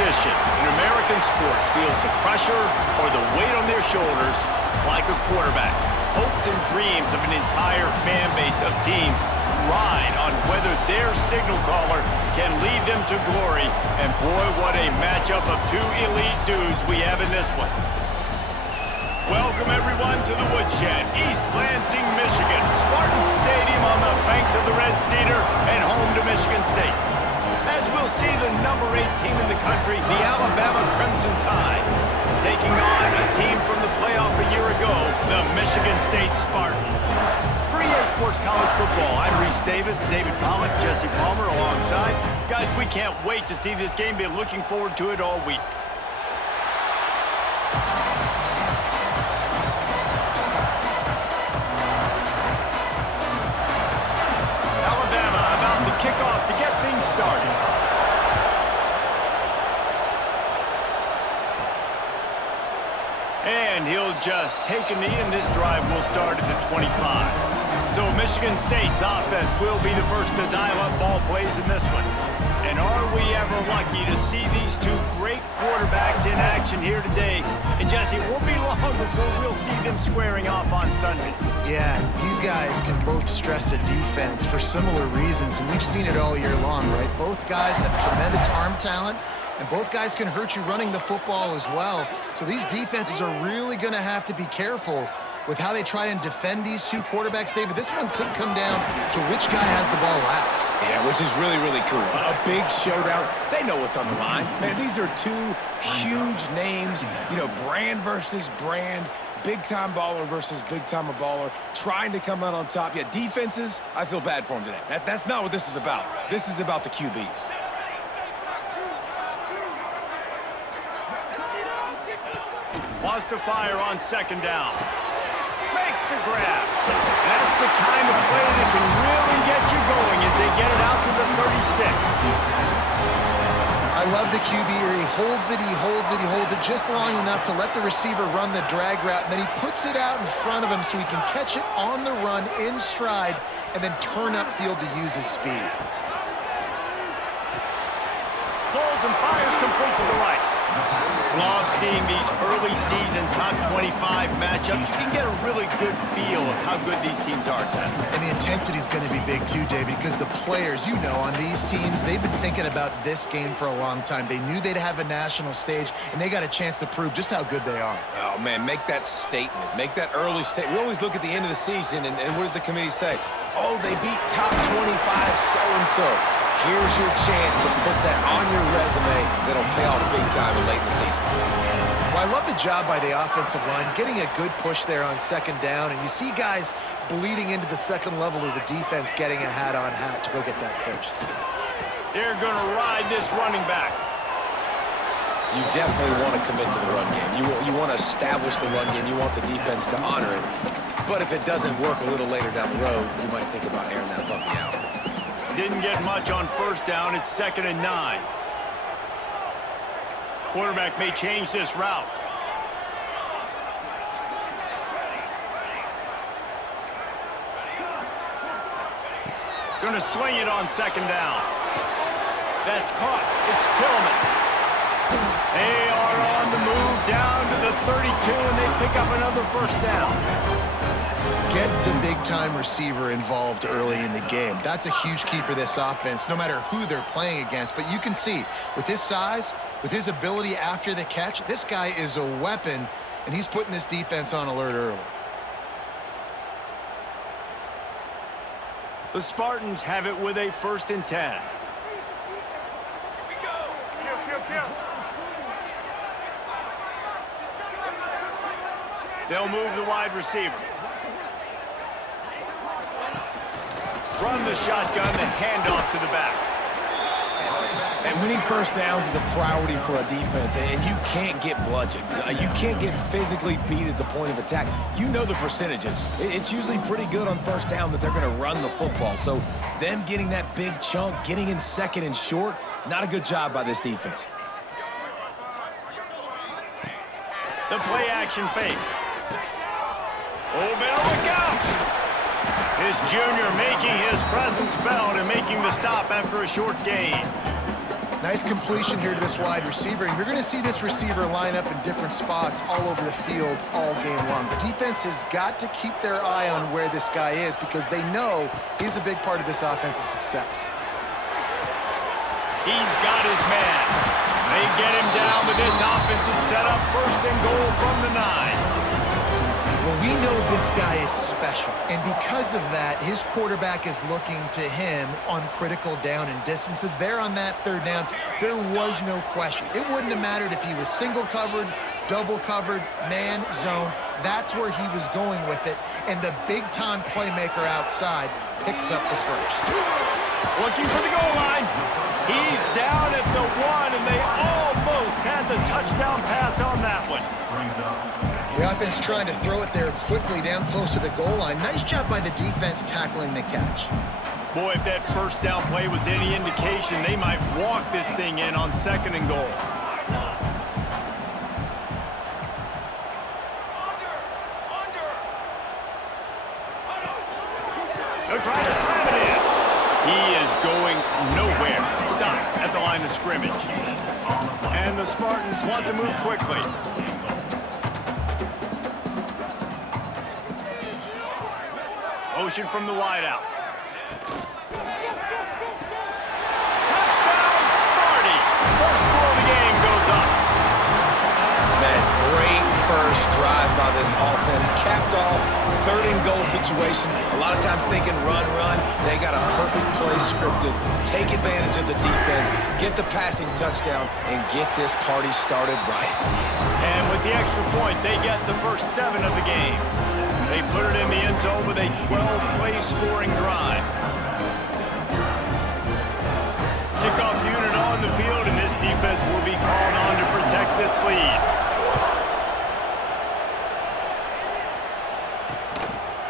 position in American sports feels the pressure or the weight on their shoulders like a quarterback. Hopes and dreams of an entire fan base of teams ride on whether their signal caller can lead them to glory. And boy, what a matchup of two elite dudes we have in this one. Welcome, everyone, to the Woodshed, East Lansing, Michigan. Spartan Stadium on the banks of the Red Cedar and home to Michigan State. As we'll see the number 8 team in the country, the Alabama Crimson Tide, taking on a team from the playoff a year ago, the Michigan State Spartans. For EA Sports College Football, I'm Reese Davis, David Pollack, Jesse Palmer alongside. Guys, we can't wait to see this game. Been looking forward to it all week. Kick off to get things started. And he'll just take a knee, and this drive will start at the 25. So Michigan State's offense will be the first to dial up ball plays in this one. And are we ever lucky to see these two great quarterbacks in action here today? And Jesse, it won't be long before we'll see them squaring off on Sunday. Yeah, these guys can both stress a defense for similar reasons, and we've seen it all year long, right? Both guys have tremendous arm talent, and both guys can hurt you running the football as well. So these defenses are really going to have to be careful with how they try and defend these two quarterbacks. David, this one could come down to which guy has the ball last. Yeah, which is really, really cool. A big showdown. They know what's on the line. Man, these are two huge names, you know, brand versus brand, big-time baller versus big-timer baller, trying to come out on top. Yeah, defenses, I feel bad for them today. That's not what this is about. This is about the QBs. Wants to fire on second down. Makes the grab. That's the kind of play that can really get you going as they get it out to the 36. I love the QB here. He holds it, he holds it, he holds it just long enough to let the receiver run the drag route, and then he puts it out in front of him so he can catch it on the run in stride and then turn upfield to use his speed. Pulls and fires complete to the right. Love seeing these early season top 25 matchups. You can get a really good feel of how good these teams are. And the intensity is going to be big too, David, because the players, you know, on these teams, they've been thinking about this game for a long time. They knew they'd have a national stage, and they got a chance to prove just how good they are. Oh, man, make that statement. Make that early statement. We always look at the end of the season, and what does the committee say? Oh, they beat top 25 so-and-so. Here's your chance to put that on your resume that'll pay off big time and late in the season. Well, I love the job by the offensive line, getting a good push there on second down, and you see guys bleeding into the second level of the defense, getting a hat-on-hat to go get that first. They're going to ride this running back. You definitely want to commit to the run game. You want to establish the run game. You want the defense to honor it. But if it doesn't work a little later down the road, you might think about airing that puppy out. Didn't get much on first down. It's 2nd and 9. Quarterback may change this route. Going to swing it on second down. That's caught. It's Tillman. They are on the move down to the 32, and they pick up another first down. Get the big-time receiver involved early in the game. That's a huge key for this offense, no matter who they're playing against. But you can see, with his size, with his ability after the catch, this guy is a weapon, and he's putting this defense on alert early. The Spartans have it with a 1st and 10. They'll move the wide receiver. Run the shotgun, the handoff to the back. And winning first downs is a priority for a defense, and you can't get bludgeoned. You can't get physically beat at the point of attack. You know the percentages. It's usually pretty good on first down that they're going to run the football. So them getting that big chunk, getting in second and short, not a good job by this defense. The play action fake. Oh, better look out! This junior making his presence felt and making the stop after a short gain. Nice completion here to this wide receiver, and you're going to see this receiver line up in different spots all over the field all game long. The defense has got to keep their eye on where this guy is because they know he's a big part of this offense's success. He's got his man. They get him down, but this offense is set up first and goal from the 9. Well, we know this guy is special, and because of that, his quarterback is looking to him on critical down and distances. There on that third down, there was no question. It wouldn't have mattered if he was single covered, double covered, man, zone. That's where he was going with it, and the big-time playmaker outside picks up the first. Looking for the goal line. He's down at the 1, and they almost had the touchdown pass on that one. The offense trying to throw it there quickly down close to the goal line. Nice job by the defense tackling the catch. Boy, if that first down play was any indication, they might walk this thing in on 2nd and goal. They'll try to slam it in. He is going nowhere. Stop at the line of scrimmage. And the Spartans want to move quickly. Motion from the wideout. Touchdown, Sparty! First score of the game goes up. Man, great first drive by this offense. Capped off, 3rd and goal situation. A lot of times thinking run, run. They got a perfect play scripted. Take advantage of the defense, get the passing touchdown, and get this party started right. And with the extra point, they get the first 7 of the game. They put it in the end zone with a 12-play scoring drive. Kickoff unit on the field, and this defense will be called on to protect this lead.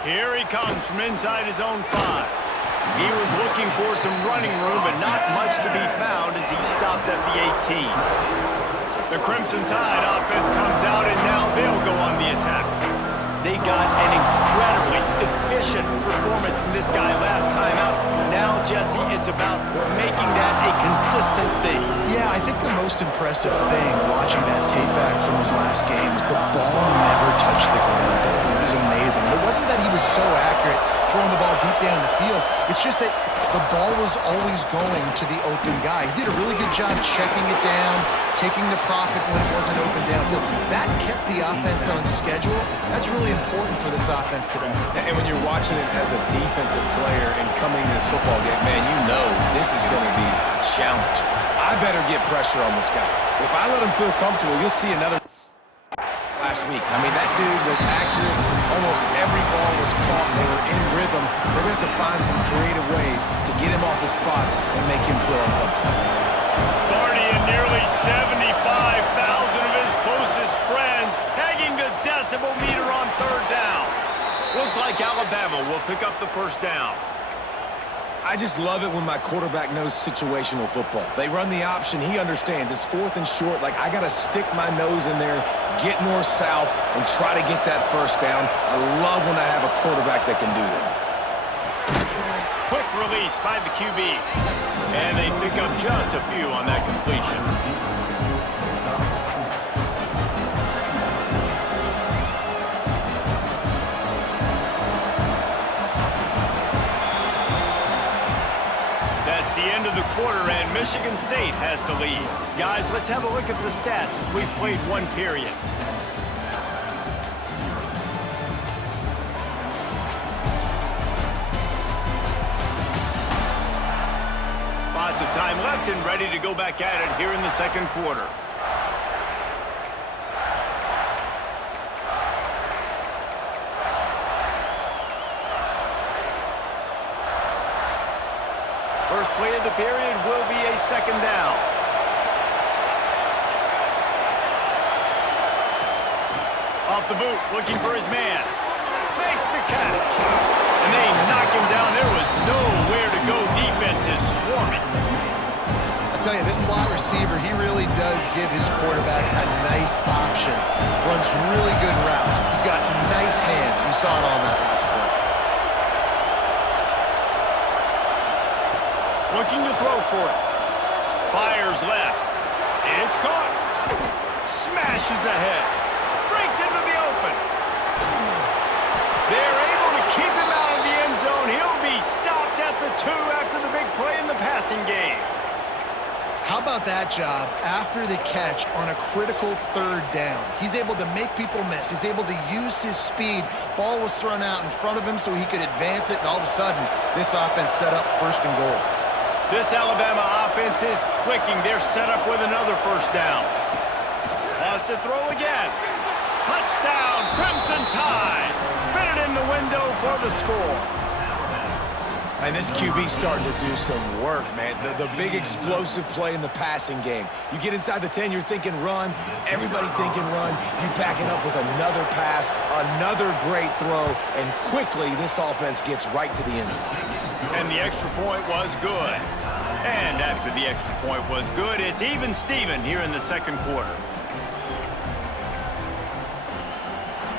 Here he comes from inside his own 5. He was looking for some running room, but not much to be found as he stopped at the 18. The Crimson Tide offense comes out, and now they'll go on the attack. They got an incredibly efficient performance from this guy last time out. Now, Jesse, it's about making that a consistent thing. Yeah, I think the most impressive thing watching that tape back from his last game is the ball never touched the ground, David. It was amazing. And it wasn't that he was so accurate throwing the ball deep down the field. It's just that the ball was always going to the open guy. He did a really good job checking it down, taking the profit when it wasn't open downfield. That kept the offense on schedule. That's really important for this offense today. And when you're watching it as a defensive player and coming to this football game, man, you know this is going to be a challenge. I better get pressure on this guy. If I let him feel comfortable, you'll see another last week. I mean, that dude was accurate. Almost every ball was caught. They were in rhythm. They're going to have to find some creative ways to get him off his spots and make him feel uncomfortable. Sparty and nearly 75,000 of his closest friends pegging the decibel meter on 3rd down. Looks like Alabama will pick up the first down. I just love it when my quarterback knows situational football. They run the option. He understands. It's 4th and short. Like, I got to stick my nose in there, get north-south, and try to get that first down. I love when I have a quarterback that can do that. Quick release by the QB. And they pick up just a few on that completion. That's the end of the quarter, and Michigan State has the lead. Guys, let's have a look at the stats as we've played one period. Lots of time left and ready to go back at it here in the 2nd quarter. First play of the period will be a 2nd down. Off the boot, looking for his man. Makes the catch. And they knock him down. There was nowhere to go. Defense is swarming. I tell you, this slot receiver, he really does give his quarterback a nice option. Runs really good routes. He's got nice hands. You saw it on that last play. Looking to throw for it. Fires left. It's caught. Smashes ahead. Breaks into the open. They're able to keep him out of the end zone. He'll be stopped at the 2 after the big play in the passing game. How about that job after the catch on a critical 3rd down? He's able to make people miss. He's able to use his speed. Ball was thrown out in front of him so he could advance it, and all of a sudden, this offense set up 1st and goal. This Alabama offense is clicking. They're set up with another 1st down. Has to throw again. Touchdown, Crimson Tide. Fitted in the window for the score. And this QB's starting to do some work, man. The big explosive play in the passing game. You get inside the 10, you're thinking run. Everybody thinking run. You back it up with another pass, another great throw, and quickly this offense gets right to the end zone. And the extra point was good. And after the extra point was good, it's even Steven here in the 2nd quarter.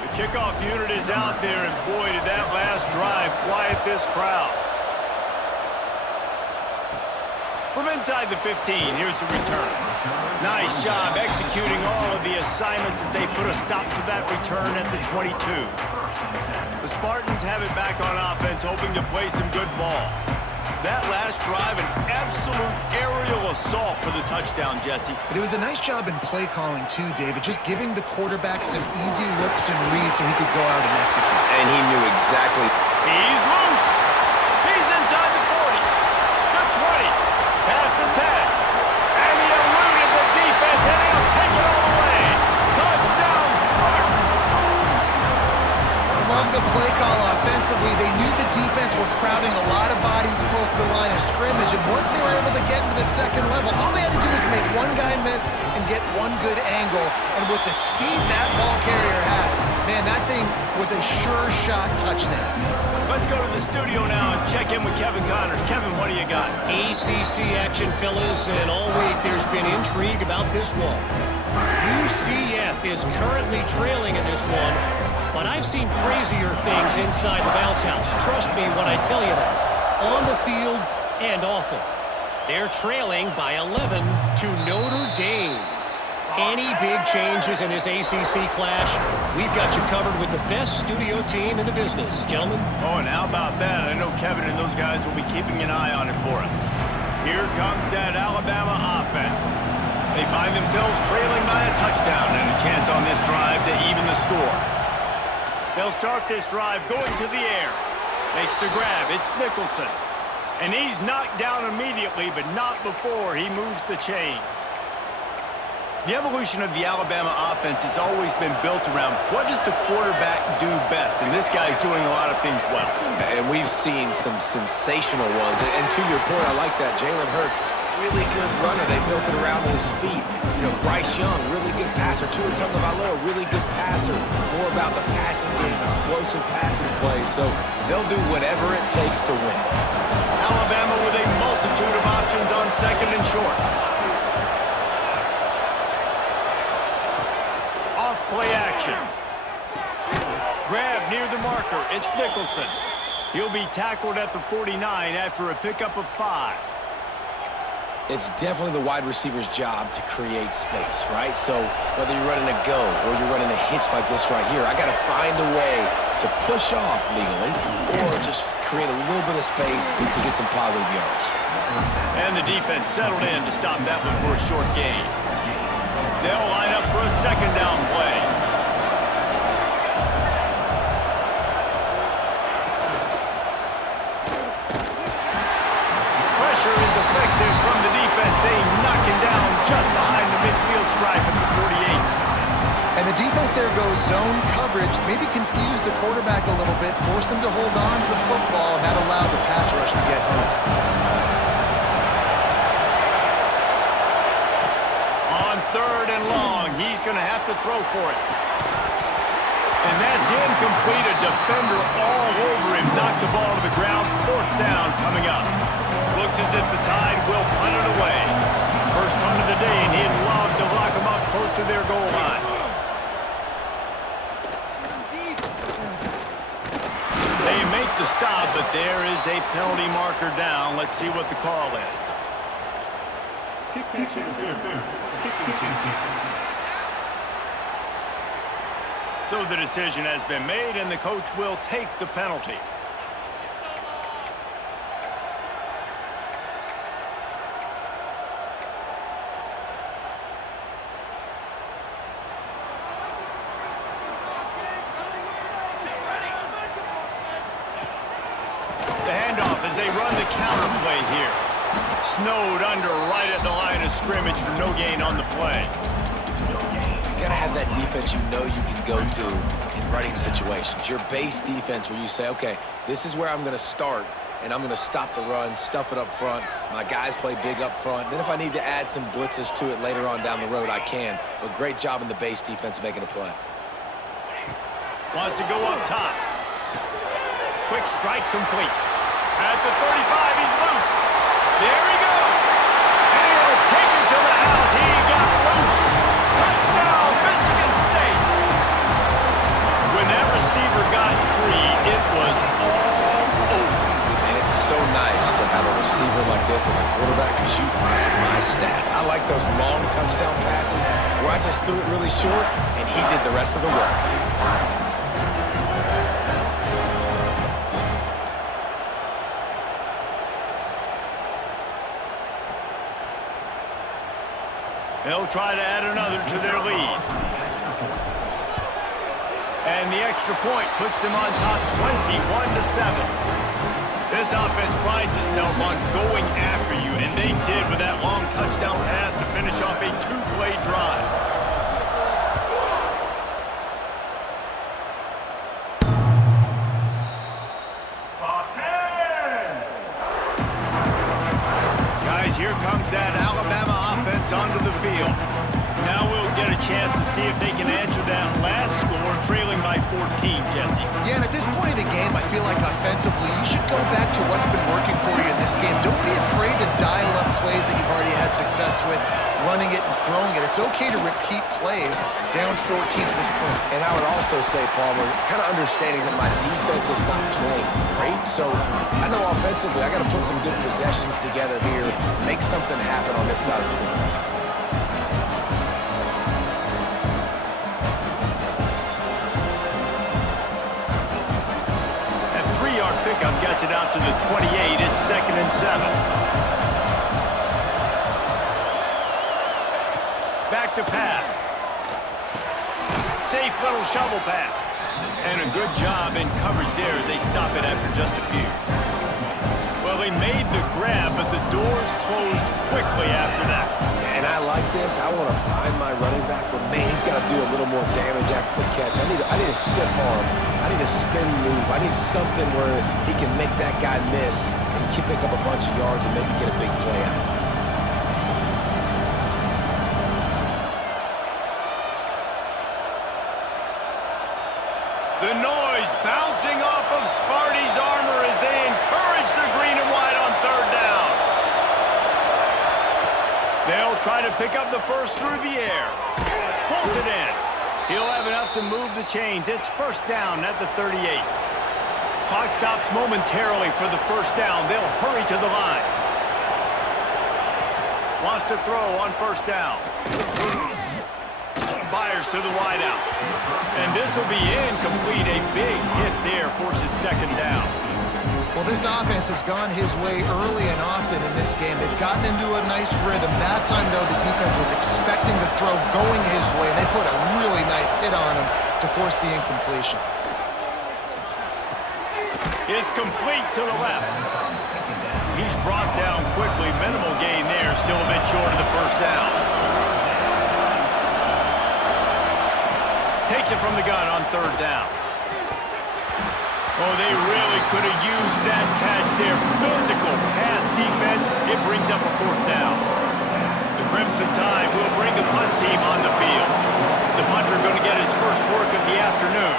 The kickoff unit is out there, and boy, did that last drive quiet this crowd. From inside the 15, here's the return. Nice job executing all of the assignments as they put a stop to that return at the 22. The Spartans have it back on offense, hoping to play some good ball. That last drive, an absolute aerial assault for the touchdown, Jesse. But it was a nice job in play calling too, David, just giving the quarterback some easy looks and reads so he could go out and execute. And he knew exactly. He's loose. He's inside the 40, the 20, past the 10. And he eluded the defense, and he'll take it all the way. Touchdown, Spartans. I love the play call offensively. They knew the defense were crowding a lot of bodies close to the line of scrimmage, and once they were able to get into the 2nd level, all they had to do was make one guy miss and get one good angle. And with the speed that ball carrier has, man, that thing was a sure shot touchdown. Let's go to the studio now and check in with Kevin Connors. Kevin, what do you got? ACC action, fellas, and all week there's been intrigue about this one. UCF is currently trailing in this one, but I've seen crazier things inside the bounce house. Trust me when I tell you that. On the field and off it. They're trailing by 11 to Notre Dame. Any big changes in this ACC clash, we've got you covered with the best studio team in the business, gentlemen. Oh, and how about that? I know Kevin and those guys will be keeping an eye on it for us. Here comes that Alabama offense. They find themselves trailing by a touchdown and a chance on this drive to even the score. They'll start this drive going to the air. Makes the grab. It's Nicholson. And he's knocked down immediately, but not before he moves the chains. The evolution of the Alabama offense has always been built around what does the quarterback do best, and this guy's doing a lot of things well. And we've seen some sensational ones. And to your point, I like that. Jalen Hurts, really good runner. They built it around his feet. You know, Bryce Young, really good passer. Tua Tagovailoa, really good passer. More about the passing game, explosive passing plays. So they'll do whatever it takes to win. Alabama with a multitude of options on 2nd and short. Play action. Grab near the marker. It's Nicholson. He'll be tackled at the 49 after a pickup of 5. It's definitely the wide receiver's job to create space, right? So whether you're running a go or you're running a hitch like this right here, I got to find a way to push off legally or just create a little bit of space to get some positive yards. And the defense settled in to stop that one for a short gain. They'll line up for a 2nd down play. Pressure is effective from the defense. They knock him down just behind the midfield stripe at the 48. And the defense there goes zone coverage, maybe confused the quarterback a little bit, forced him to hold on to the football, and that allowed the pass rush to get home. 3rd and long. He's going to have to throw for it. And that's incomplete. A defender all over him. Knocked the ball to the ground. 4th down coming up. Looks as if the Tide will punt it away. First punt of the day, and he'd love to lock them up close to their goal line. They make the stop, but there is a penalty marker down. Let's see what the call is. So the decision has been made, and the coach will take the penalty. The handoff as they run the counter play here. Snowed under right at the line of scrimmage for no gain on the play. You gotta have that defense you know you can go to in running situations. Your base defense where you say, okay, this is where I'm gonna start, and I'm gonna stop the run, stuff it up front. My guys play big up front. Then if I need to add some blitzes to it later on down the road, I can. But great job in the base defense making a play. Wants to go up top. Quick strike complete. At the 35, he's loose. There he goes. And he'll take it to the house. He got loose. Touchdown, Michigan State. When that receiver got free, it was all over. And it's so nice to have a receiver like this as a quarterback because you add my stats. I like those long touchdown passes where I just threw it really short and he did the rest of the work. They'll try to add another to their lead. And the extra point puts them on top 21-7. This offense prides itself on going after you, and they did with that long touchdown pass to finish off a two-play drive. Guys, here comes that Alabama offense onto the field. Now we'll get a chance to see if they can answer that last score, trailing by 14, Jesse. Yeah, and at this point of the game, I feel like offensively, you should go back to what's been working for you in this game. Don't be afraid to dial up plays that you've already had success with, running it and throwing it. It's okay to repeat plays down 14 at this point. And I would also say, Palmer, kind of understanding that my defense is not playing great, so I know offensively I got to put some good possessions together here, make something happen on this side of the football. Pickup gets it out to the 28. It's 2nd and 7. Back to pass. Safe little shovel pass. And a good job in coverage there as they stop it after just a few. Well, they made the grab, but the doors closed quickly after that. And I like this. I want to find my running back, but man, he's got to do a little more damage after the catch. I need a stiff arm. I need a spin move. I need something where he can make that guy miss and pick up a bunch of yards and maybe get a big play out of it. The noise bouncing off of Sparty's armor as they encourage the green and white on 3rd down. They'll try to pick up the first through the air. Pulls it in. He'll have enough to move the chains. It's 1st down at the 38. Clock stops momentarily for the 1st down. They'll hurry to the line. Wants to throw on 1st down. Fires to the wideout. And this will be incomplete. A big hit there forces 2nd down. Well, this offense has gone his way early and often in this game. They've gotten into a nice rhythm. That time, though, the defense was expecting the throw going his way, and they put a really nice hit on him to force the incompletion. It's complete to the left. He's brought down quickly. Minimal gain there. Still a bit short of the 1st down. Takes it from the gun on 3rd down. Oh, they really could have used that catch there. Physical pass defense. It brings up a 4th down. The Crimson Tide will bring the punt team on the field. The punter going to get his first work of the afternoon.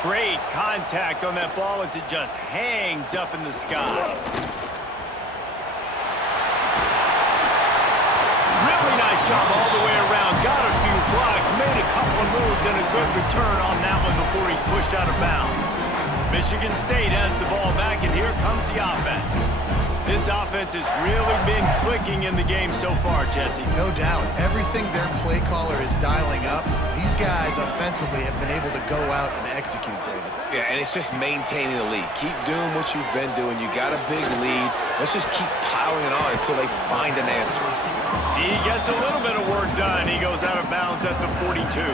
Great contact on that ball as it just hangs up in the sky. Really nice job all the way around. Got a few blocks, made a couple of moves, and a good return on that one before he's pushed out of bounds. Michigan State has the ball back, and here comes the offense. This offense has really been clicking in the game so far, Jesse. No doubt. Everything their play caller is dialing up, these guys offensively have been able to go out and execute, David. Yeah, and it's just maintaining the lead. Keep doing what you've been doing. You got a big lead. Let's just keep piling it on until they find an answer. He gets a little bit of work done. He goes out of bounds at the 42.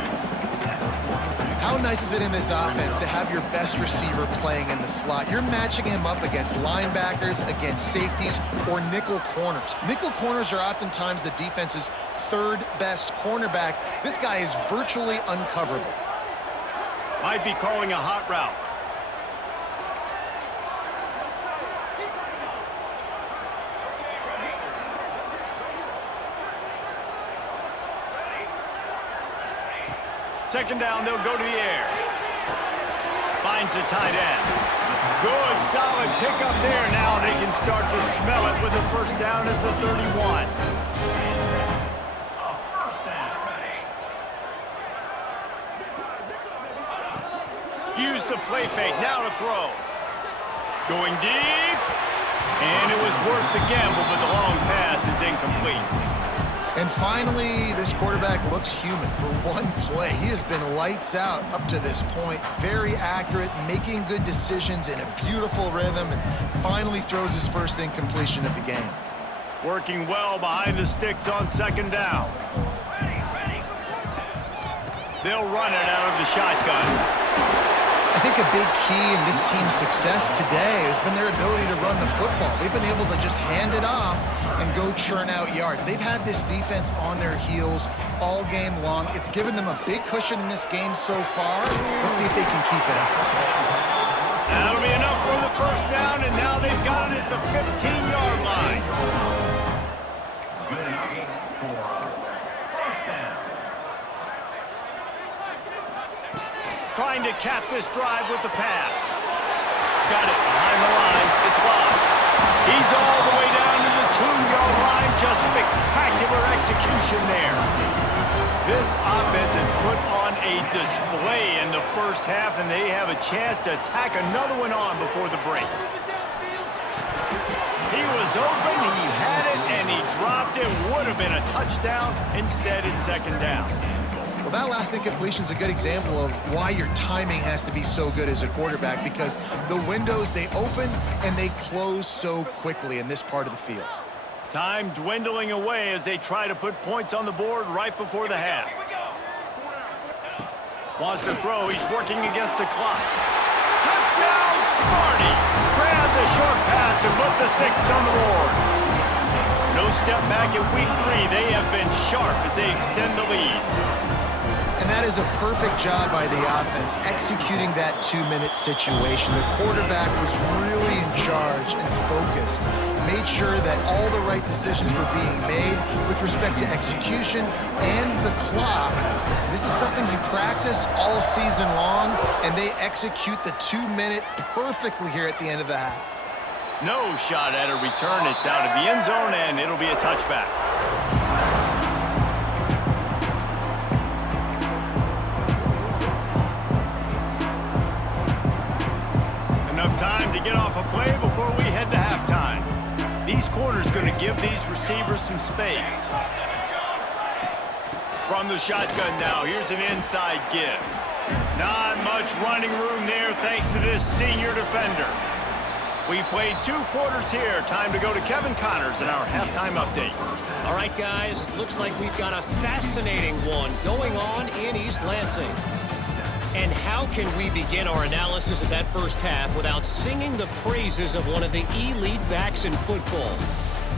How nice is it in this offense to have your best receiver playing in the slot? You're matching him up against linebackers, against safeties, or nickel corners. Nickel corners are oftentimes the defense's third best cornerback. This guy is virtually uncoverable. Might be calling a hot route. Second down, they'll go to the air. Finds the tight end. Good, solid pickup there. Now they can start to smell it with a first down at the 31. Use the play fake, now to throw. Going deep. And it was worth the gamble, but the long pass is incomplete. And finally, this quarterback looks human for one play. He has been lights out up to this point. Very accurate, making good decisions in a beautiful rhythm, and finally throws his first incompletion of the game. Working well behind the sticks on second down. They'll run it out of the shotgun. I think a big key in this team's success today has been their ability to run the football. They've been able to just hand it off and go churn out yards. They've had this defense on their heels all game long. It's given them a big cushion in this game so far. Let's see if they can keep it up. That'll be enough for the first down, and now they've got it at the 15-yard line. Trying to cap this drive with the pass. Got it behind the line. It's blocked. He's all the way down to the 2-yard line. Just spectacular execution there. This offense has put on a display in the first half, and they have a chance to tack another one on before the break. He was open, he had it, and he dropped it. Would have been a touchdown. Instead, it's second down. Well, that last incompletion is a good example of why your timing has to be so good as a quarterback, because the windows, they open and they close so quickly in this part of the field. Time dwindling away as they try to put points on the board right before the half. Wants to throw. He's working against the clock. Touchdown, Smarty! Grab the short pass to put the 6 on the board. No step back in week 3. They have been sharp as they extend the lead. And that is a perfect job by the offense, executing that 2-minute situation. The quarterback was really in charge and focused, made sure that all the right decisions were being made with respect to execution and the clock. This is something you practice all season long, and they execute the 2-minute perfectly here at the end of the half. No shot at a return. It's out of the end zone, and it'll be a touchback. Time to get off a play before we head to halftime. These corners going to give these receivers some space. From the shotgun now, here's an inside give. Not much running room there thanks to this senior defender. We've played 2 quarters here. Time to go to Kevin Connors in our halftime update. All right, guys, looks like we've got a fascinating one going on in East Lansing. And how can we begin our analysis of that first half without singing the praises of one of the elite backs in football?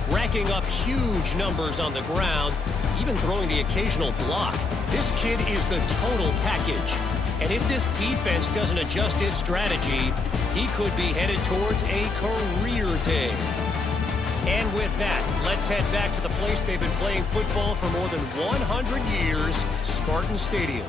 Racking up huge numbers on the ground, even throwing the occasional block. This kid is the total package. And if this defense doesn't adjust its strategy, he could be headed towards a career day. And with that, let's head back to the place they've been playing football for more than 100 years, Spartan Stadium.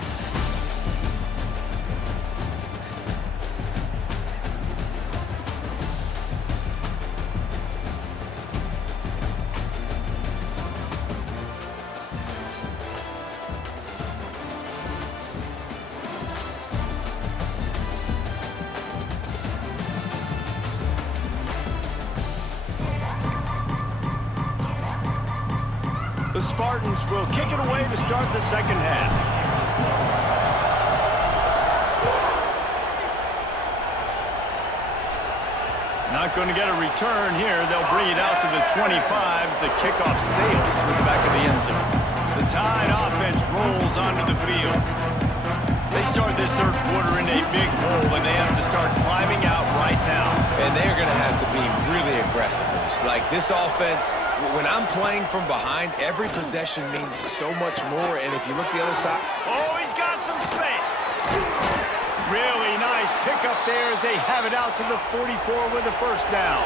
Spartans will kick it away to start the second half. Not going to get a return here. They'll bring it out to the 25 as the kickoff sails through the back of the end zone. The Tide offense rolls onto the field. They start this third quarter in a big hole, and they have to start climbing out right now. And they're going to have to be really aggressive. Like this offense, when I'm playing from behind, every possession means so much more. And if you look the other side... Oh, he's got some space. Really nice pickup there as they have it out to the 44 with a first down.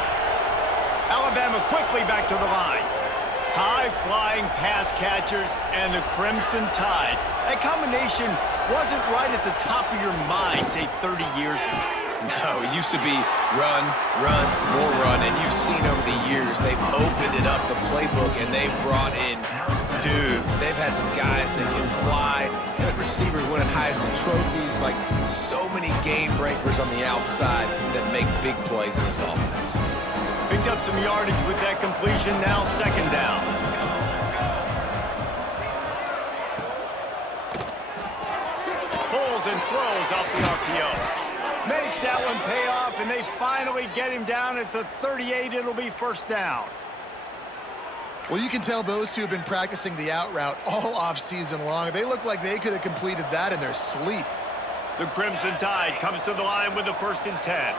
Alabama quickly back to the line. High-flying pass catchers and the Crimson Tide. That combination wasn't right at the top of your mind, say, 30 years ago. No, it used to be run, run, more run, and you've seen over the years they've opened it up, the playbook, and they've brought in dudes. They've had some guys that can fly, and receivers winning Heisman trophies, like so many game breakers on the outside that make big plays in this offense. Picked up some yardage with that completion, now second down. Pulls and throws off the RPO. Makes that one pay off, and they finally get him down at the 38. It'll be first down. Well, you can tell those two have been practicing the out route all off-season long. They look like they could have completed that in their sleep. The Crimson Tide comes to the line with the 1st and 10.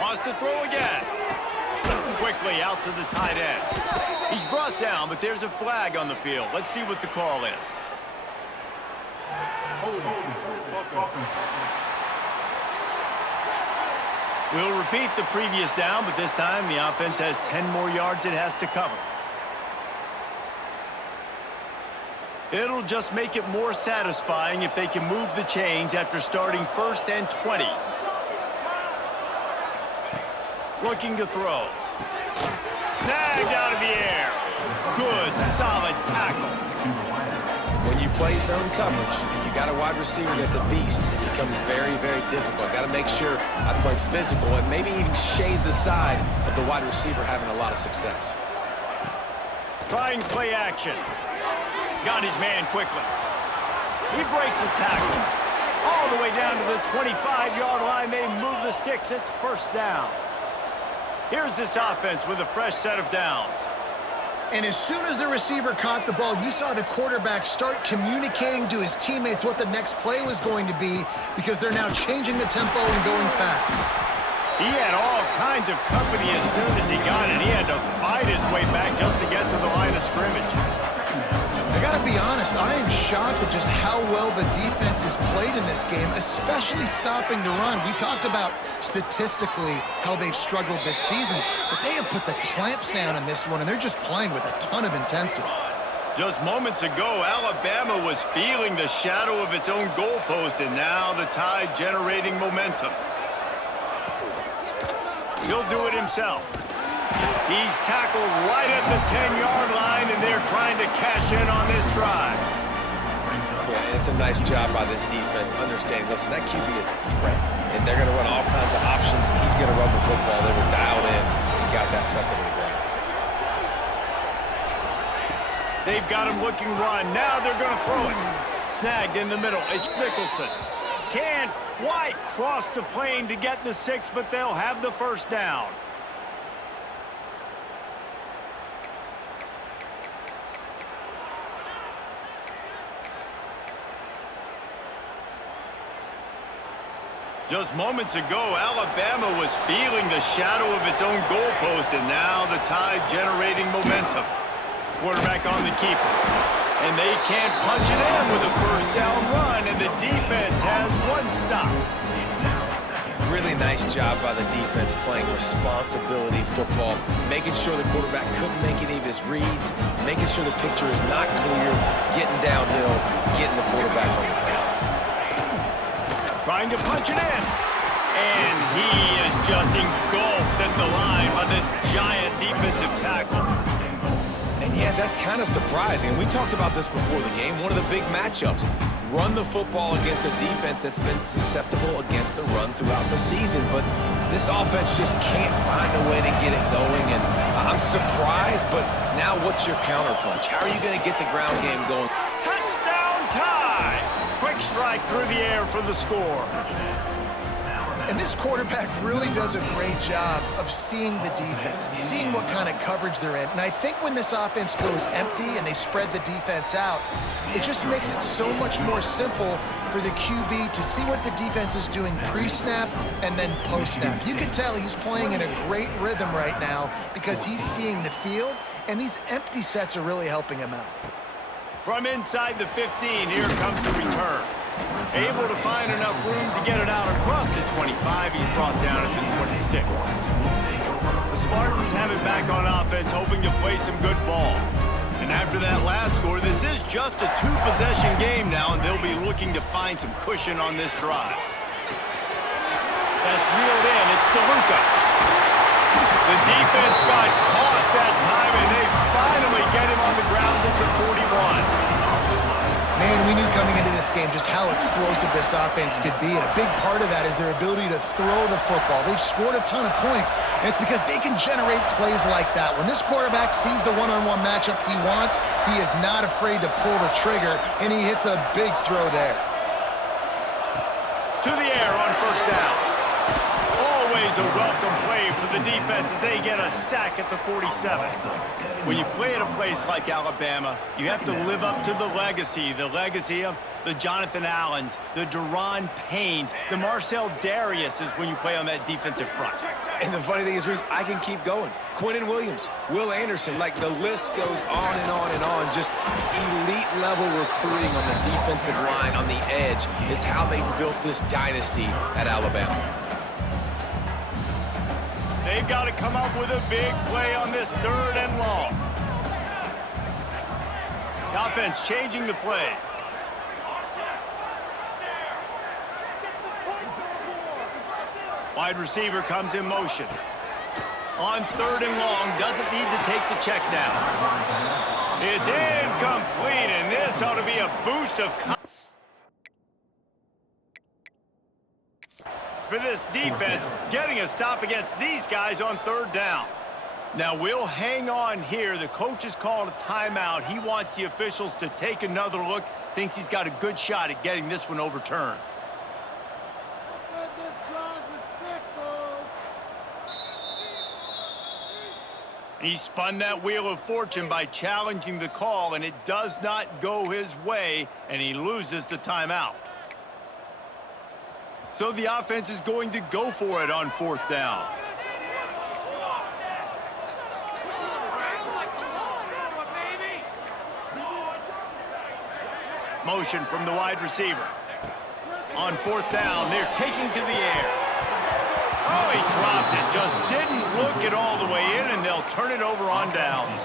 Wants to throw again. Quickly out to the tight end. He's brought down, but there's a flag on the field. Let's see what the call is. We'll repeat the previous down, but this time the offense has 10 more yards it has to cover. It'll just make it more satisfying if they can move the chains after starting 1st and 20. Looking to throw. Snagged out of the air. Good, solid tackle. When you play zone coverage and you got a wide receiver that's a beast, it becomes very, very difficult. Got to make sure I play physical and maybe even shade the side of the wide receiver having a lot of success. Trying play action. Got his man quickly. He breaks a tackle. All the way down to the 25-yard line. They move the sticks. It's first down. Here's this offense with a fresh set of downs. And as soon as the receiver caught the ball, you saw the quarterback start communicating to his teammates what the next play was going to be because they're now changing the tempo and going fast. He had all kinds of company as soon as he got it. He had to fight his way back just to get to the line of scrimmage. I gotta be honest, I am shocked at just how well the defense has played in this game, especially stopping the run. We talked about statistically how they've struggled this season, but they have put the clamps down in this one, and they're just playing with a ton of intensity. Just moments ago, Alabama was feeling the shadow of its own goalpost, and now the Tide generating momentum. He'll do it himself. He's tackled right at the 10-yard line, and they're trying to cash in on this drive. Yeah, it's a nice job by this defense understanding, listen, that QB is a threat, and they're going to run all kinds of options, and he's going to run the football. They were dialed in and got that sucker to the ground. They've got him looking run. Now they're going to throw it. Snagged in the middle. It's Nicholson. Can't quite cross the plane to get the 6, but they'll have the first down. Just moments ago, Alabama was feeling the shadow of its own goalpost, and now the Tide generating momentum. Quarterback on the keeper. And they can't punch it in with a first down run, and the defense has one stop. Really nice job by the defense playing responsibility football, making sure the quarterback couldn't make any of his reads, making sure the picture is not clear, getting downhill, getting the quarterback on the ground. Trying to punch it in. And he is just engulfed at the line by this giant defensive tackle. And Yeah, that's kind of surprising. We talked about this before the game. One of the big matchups. Run the football against a defense that's been susceptible against the run throughout the season. But this offense just can't find a way to get it going. And I'm surprised, but now what's your counterpunch? How are you going to get the ground game going? Touchdown tie! Quick strike through the air for the score. And this quarterback really does a great job of seeing the defense, seeing what kind of coverage they're in. And I think when this offense goes empty and they spread the defense out, it just makes it so much more simple for the QB to see what the defense is doing pre-snap and then post-snap. You can tell he's playing in a great rhythm right now because he's seeing the field, and these empty sets are really helping him out. From inside the 15, here comes the return. Able to find enough room to get it out across the 25. He's brought down at the 26. The Spartans have it back on offense, hoping to play some good ball. And after that last score, this is just a two-possession game now, and they'll be looking to find some cushion on this drive. That's reeled in. It's DeLuca. The defense got caught that time, and they finally get him on the ground at the 41. Man, we knew coming into this game just how explosive this offense could be, and a big part of that is their ability to throw the football. They've scored a ton of points, and it's because they can generate plays like that. When this quarterback sees the one-on-one matchup he wants, he is not afraid to pull the trigger, and he hits a big throw there. To the air on first down. Always a welcome play for the defense as they get a sack at the 47. When you play at a place like Alabama, you have to live up to the legacy of the Jonathan Allens, the Deron Paynes, the Marcel Dariuses when you play on that defensive front. And the funny thing is, Reese, I can keep going. Quinnen Williams, Will Anderson, like the list goes on and on and on. Just elite-level recruiting on the defensive line, on the edge, is how they built this dynasty at Alabama. They've got to come up with a big play on this 3rd and long. The offense changing the play. Wide receiver comes in motion. On 3rd and long, doesn't need to take the check down. It's incomplete, and this ought to be a boost of for this defense, getting a stop against these guys on 3rd down. Now, we'll hang on here. The coach has called a timeout. He wants the officials to take another look. Thinks he's got a good shot at getting this one overturned. He spun that wheel of fortune by challenging the call, and it does not go his way, and he loses the timeout. So the offense is going to go for it on 4th down. Motion from the wide receiver. On 4th down, they're taking to the air. Oh, he dropped it. Just didn't look it all the way in, and they'll turn it over on downs.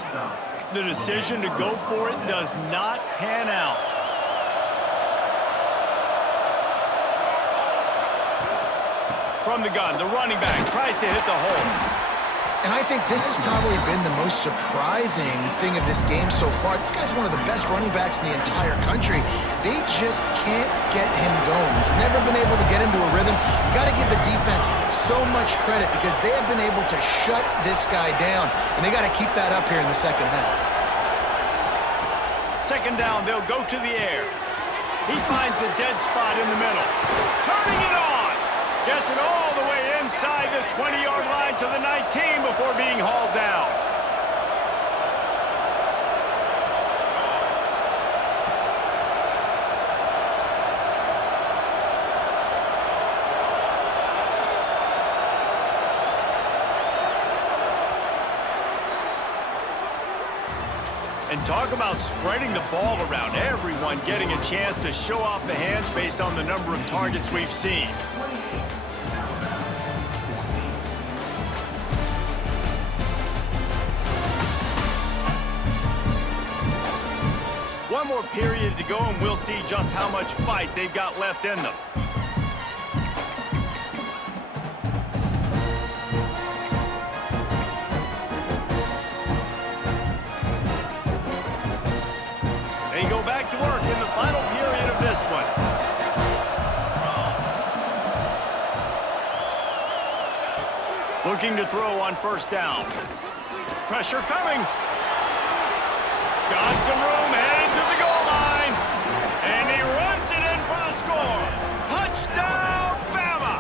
The decision to go for it does not pan out. From the gun, the running back tries to hit the hole. And I think this has probably been the most surprising thing of this game so far. This guy's one of the best running backs in the entire country. They just can't get him going. He's never been able to get into a rhythm. You got to give the defense so much credit because they have been able to shut this guy down, and they got to keep that up here in the second half. 2nd down, they'll go to the air. He finds a dead spot in the middle. Turning it on. Gets it all the way inside the 20-yard line to the 19 before being hauled down. And talk about spreading the ball around. Everyone getting a chance to show off the hands based on the number of targets we've seen. One more period to go, and we'll see just how much fight they've got left in them. Looking to throw on first down. Pressure coming. Got some room, headed to the goal line. And he runs it in for the score. Touchdown, Bama!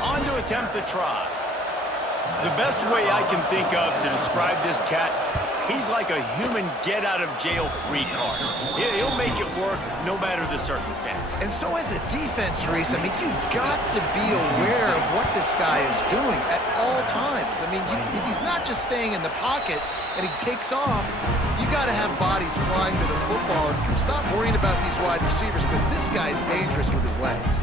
On to attempt the try. The best way I can think of to describe this cat, he's like a human get-out-of-jail-free card. He'll make it work no matter the circumstance. And so as a defense, Reese, I mean, you've got to be aware of what this guy is doing at all times. I mean, if he's not just staying in the pocket and he takes off, you've got to have bodies flying to the football. And stop worrying about these wide receivers because this guy's dangerous with his legs.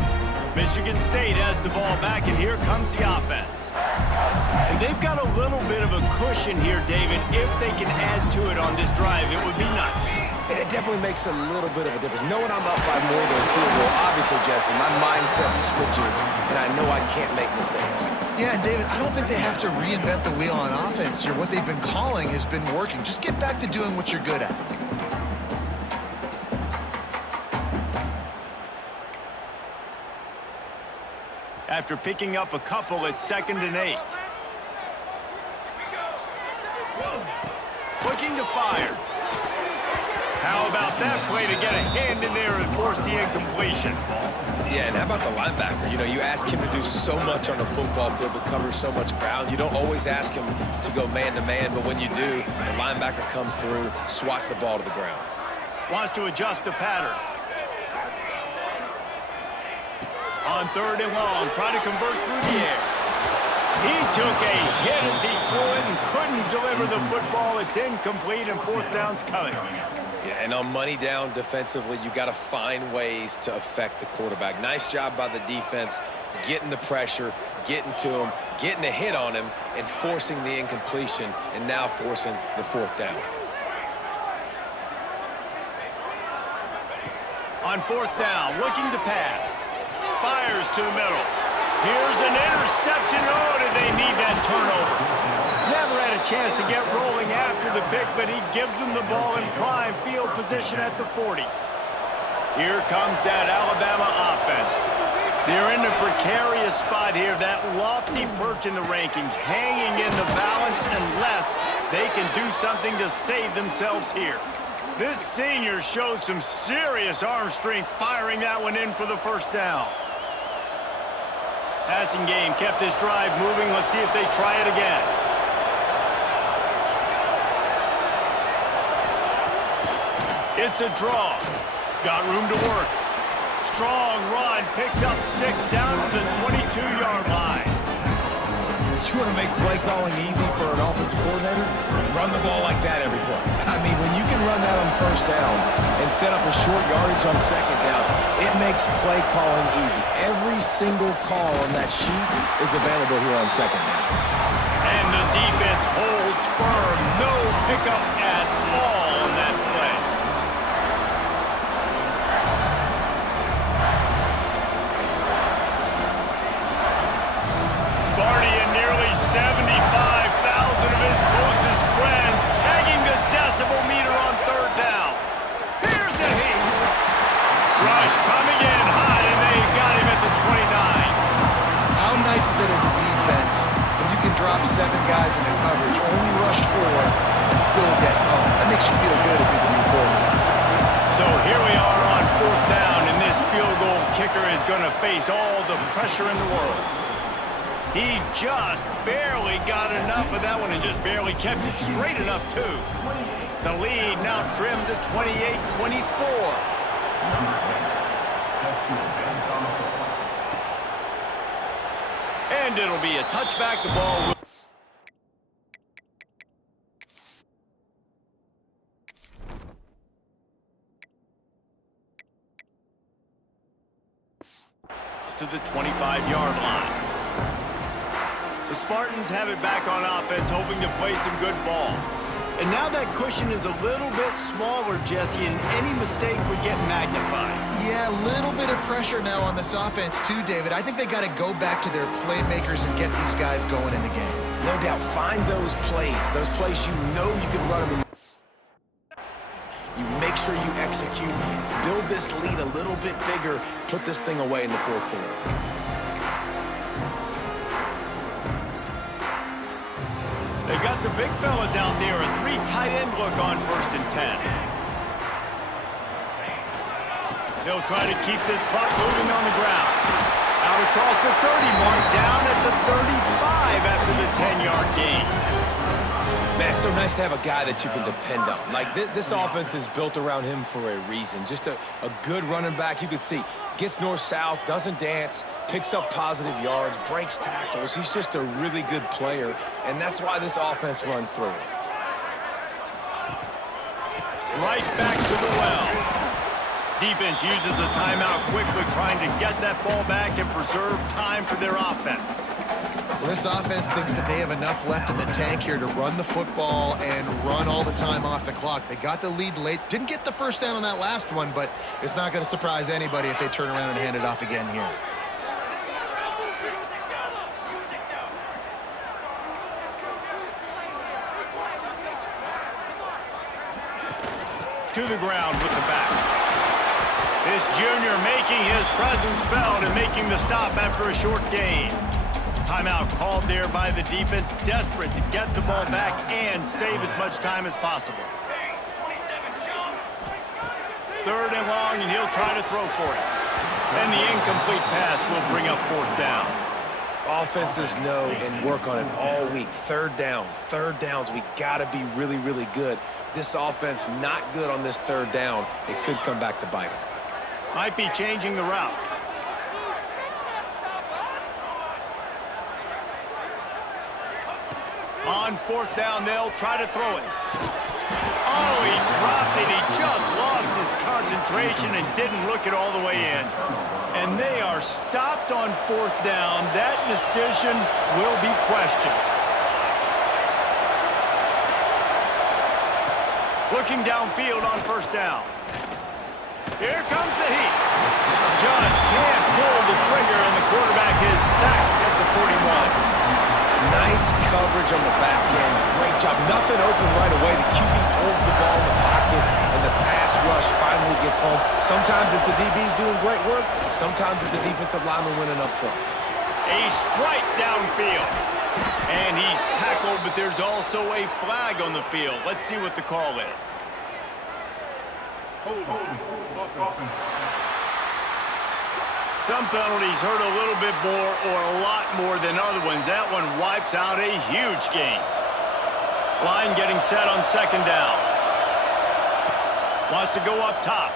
Michigan State has the ball back, and here comes the offense. And they've got a little bit of a cushion here, David. If they can add to it on this drive, it would be nice. And it definitely makes a little bit of a difference. Knowing I'm up by more than a field goal, obviously, Jesse, my mindset switches, and I know I can't make mistakes. Yeah, and David, I don't think they have to reinvent the wheel on offense here. What they've been calling has been working. Just get back to doing what you're good at. After picking up a couple, it's 2nd and 8. Looking to fire. How about that play to get a hand in there and force the incompletion? Yeah, and how about the linebacker? You know, you ask him to do so much on the football field, to cover so much ground. You don't always ask him to go man-to-man, but when you do, the linebacker comes through, swats the ball to the ground. Wants to adjust the pattern. On 3rd and long, try to convert through the air. He took a hit as he threw it and couldn't deliver the football. It's incomplete, and 4th down's coming. Yeah, and on money down defensively, you got to find ways to affect the quarterback. Nice job by the defense, getting the pressure, getting to him, getting a hit on him, and forcing the incompletion, and now forcing the 4th down. On 4th down, looking to pass. Fires to the middle. Here's an interception. Oh, did they need that turnover? Never had a chance to get rolling after the pick, but he gives them the ball in prime field position at the 40. Here comes that Alabama offense. They're in a precarious spot here, that lofty perch in the rankings, hanging in the balance unless they can do something to save themselves here. This senior shows some serious arm strength, firing that one in for the 1st down. Passing game kept this drive moving. Let's see if they try it again. It's a draw. Got room to work. Strong run. Picks up 6 down to the 22-yard line. You want to make play calling easy for an offensive coordinator? Run the ball like that every play. I mean, when you can run that on 1st down and set up a short yardage on 2nd down, it makes play calling easy. Every single call on that sheet is available here on 2nd down. And the defense holds firm. No pickup at all on that play. Sparty and nearly 75,000 of his closest friends pegging the decibel meter on 3rd down. Here's a heat. Rush coming in high, and they got him at the 29. How nice is it as a defense when you can drop 7 guys into coverage, only rush 4, and still get home? That makes you feel good if you're the new quarterback. So here we are on 4th down, and this field goal kicker is going to face all the pressure in the world. He just barely got enough of that one and just barely kept it straight enough, too. The lead now trimmed to 28-24. And it'll be a touchback. The ball to the 25-yard line. The Spartans have it back on offense, hoping to play some good ball. And now that cushion is a little bit smaller, Jesse, and any mistake would get magnified. Yeah, a little bit of pressure now on this offense too, David. I think they got to go back to their playmakers and get these guys going in the game. No doubt, find those plays you know you can run them in. You make sure you execute, build this lead a little bit bigger, put this thing away in the 4th quarter. They've got the big fellas out there, a 3 tight end look on 1st and 10. They'll try to keep this clock moving on the ground. Out across the 30 mark, down at the 35 after the 10-yard gain. Man, it's so nice to have a guy that you can depend on. Like, this offense is built around him for a reason. Just a good running back. You can see, gets north-south, doesn't dance, picks up positive yards, breaks tackles. He's just a really good player, and that's why this offense runs through him. Right back to the well. Defense uses a timeout quickly, trying to get that ball back and preserve time for their offense. Well, this offense thinks that they have enough left in the tank here to run the football and run all the time off the clock. They got the lead late. Didn't get the first down on that last one, but it's not going to surprise anybody if they turn around and hand it off again here. To the ground with the back. This junior making his presence felt and making the stop after a short gain. Timeout called there by the defense, desperate to get the ball back and save as much time as possible. 3rd and long, and he'll try to throw for it. And the incomplete pass will bring up 4th down. Offenses know and work on it all week. Third downs. We got to be really, really good. This offense not good on this 3rd down. It could come back to bite them. Might be changing the route. On 4th down, they'll try to throw it. Oh, he dropped it. He just lost his concentration and didn't look it all the way in. And they are stopped on 4th down. That decision will be questioned. Looking downfield on 1st down. Here comes the heat. Just can't pull the trigger, and the quarterback is sacked at the 41. Nice coverage on the back end. Great job. Nothing open right away. The QB holds the ball in the pocket, and the pass rush finally gets home. Sometimes it's the DBs doing great work. Sometimes it's the defensive lineman winning up front. A strike downfield. And he's tackled, but there's also a flag on the field. Let's see what the call is. Some penalties hurt a little bit more or a lot more than other ones. That one wipes out a huge gain. Line getting set on 2nd down. Wants to go up top.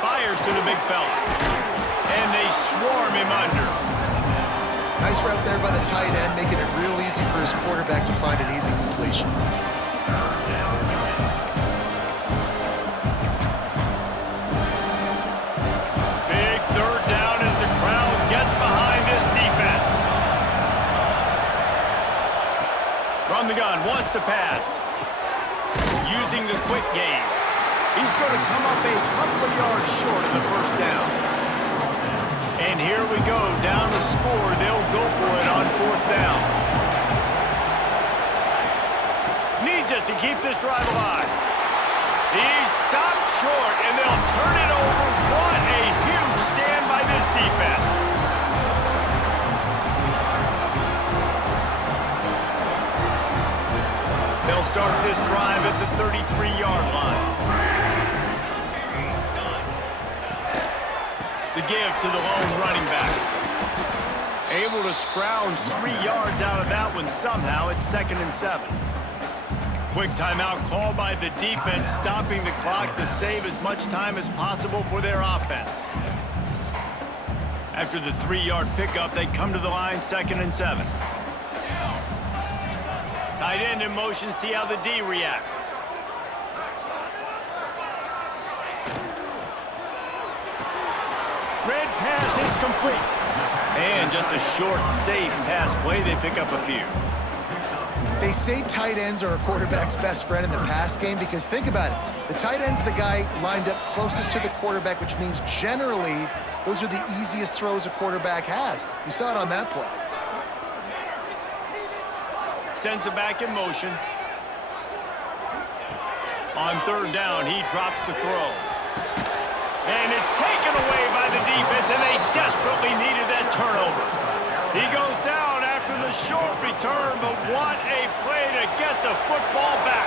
Fires to the big fella. And they swarm him under. Nice route there by the tight end, making it real easy for his quarterback to find an easy completion. Big 3rd down as the crowd gets behind this defense. From the gun, wants to pass. Using the quick game. He's going to come up a couple of yards short of the 1st down. And here we go, down to score. They'll go for it on 4th down. Needs it to keep this drive alive. He's stopped short, and they'll turn it over. What a huge stand by this defense. They'll start this drive at the 33-yard line. The give to the lone running back. Able to scrounge 3 yards out of that one somehow. It's 2nd and 7. Quick timeout called by the defense, stopping the clock to save as much time as possible for their offense. After the 3-yard pickup, they come to the line, 2nd and 7. Tight end in motion, see how the D reacts. Red pass, it's complete. And just a short, safe pass play, they pick up a few. They say tight ends are a quarterback's best friend in the pass game because think about it. The tight end's the guy lined up closest to the quarterback, which means generally those are the easiest throws a quarterback has. You saw it on that play. Sends it back in motion. On 3rd down, he drops the throw. And it's taken away by the defense, and they desperately needed that turnover. He goes down after the a short return, but what a play to get the football back.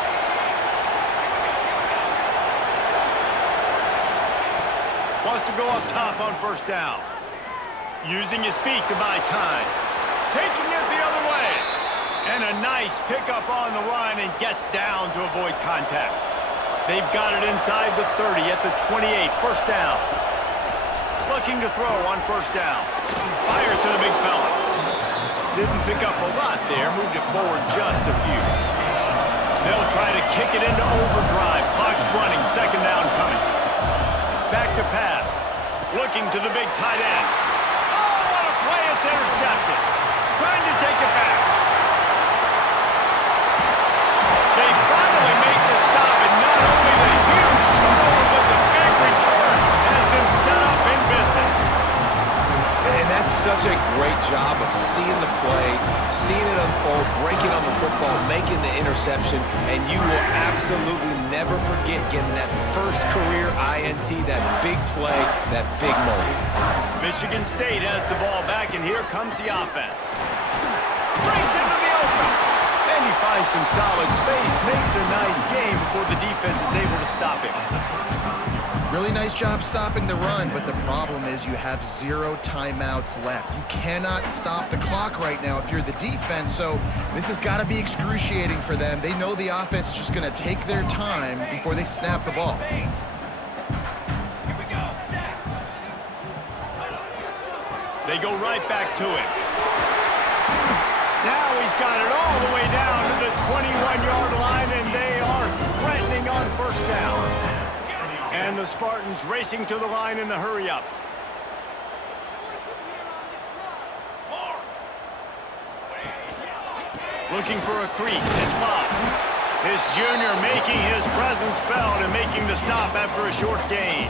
Wants to go up top on first down. Using his feet to buy time. Taking it the other way. And a nice pickup on the run and gets down to avoid contact. They've got it inside the 30 at the 28. First down. Looking to throw on first down. Fires to the big fella. Didn't pick up a lot there. Moved it forward just a few. They'll try to kick it into overdrive. Clock's running. Second down coming. Back to pass. Looking to the big tight end. Oh, what a play. It's intercepted. Trying to take it back. They finally make the stop, and not only the huge turnover, but the big return has them set up in business. And that's such a great job of seeing the play, seeing it unfold, breaking on the football, making the interception, and you will absolutely never forget getting that first career INT, that big play, that big moment. Michigan State has the ball back, and here comes the offense. Brings into the open. And he finds some solid space, makes a nice game before the defense is able to stop him. Really nice job stopping the run, but the problem is you have 0 timeouts left. You cannot stop the clock right now if you're the defense, so this has got to be excruciating for them. They know the offense is just going to take their time before they snap the ball. They go right back to it. Now he's got it all the way down to the 21-yard line, and they are threatening on first down. And the Spartans racing to the line in the hurry-up. Looking for a crease. It's blocked. This junior making his presence felt and making the stop after a short gain.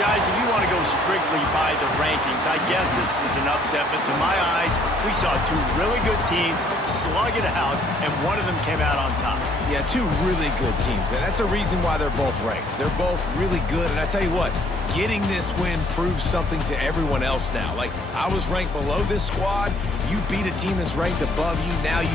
Guys, if you want to go strictly by the rankings, I guess this was an upset, but to my eyes, we saw two really good teams slug it out, and one of them came out on top. Yeah, two really good teams, man. That's a reason why they're both ranked. They're both really good, and I tell you what, getting this win proves something to everyone else now. Like, I was ranked below this squad. You beat a team that's ranked above you. Now you